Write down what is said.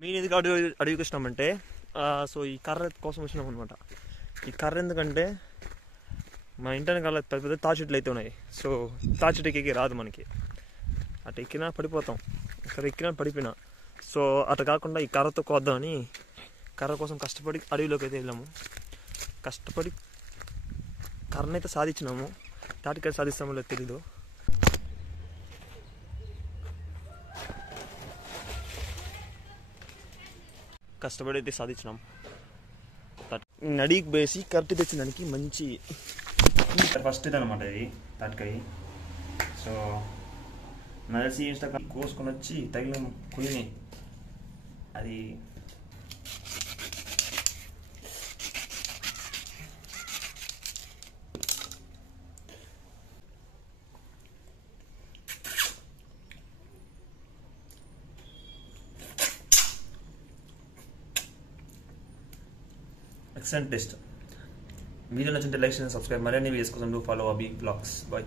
Main ఎందుకు అడవికి వచ్చినామంటే so ఈ కర్ర కోసం వచ్చినాం అనమాట. ఈ కర్ర ఎందుకంటే మా ఇంటి కల్లా పెద్ద పెద్ద తాటి చెట్లు అయితే ఉన్నాయి. సో తాటి చెట్టు ఎక్కి రాదు మనకి, అటు ఎక్కినా పడిపోతాం, ఇక్కడ ఎక్కినా పడిపోయినా. సో అటు కాకుండా ఈ కర్రతో కోద్దామని కర్ర కోసం కష్టపడి అడవిలోకి అయితే వెళ్ళాము. కష్టపడి కర్రనైతే సాధించినాము. తాటికాయ సాధిస్తామో లేదో తెలీదు. కష్టపడి అయితే సాధించినాం. నడికి వేసి కరెక్ట్ తెచ్చిన దానికి మంచి ఫస్ట్ ఇది అనమాట. ఇది తాటికాయ. సో నడిచి ఇన్స్టాగ్రామ్ కోసుకొని వచ్చి తగిలిన కుయ్యని అది ఎక్సలెంట్ టేస్ట్. వీడియో నచ్చింటే లైక్ చేయండి, సబ్స్క్రైబ్, మరిన్ని వీడియోస్ కోసం డూ ఫాలో అబీ బ్లాగ్స్. బాయ్.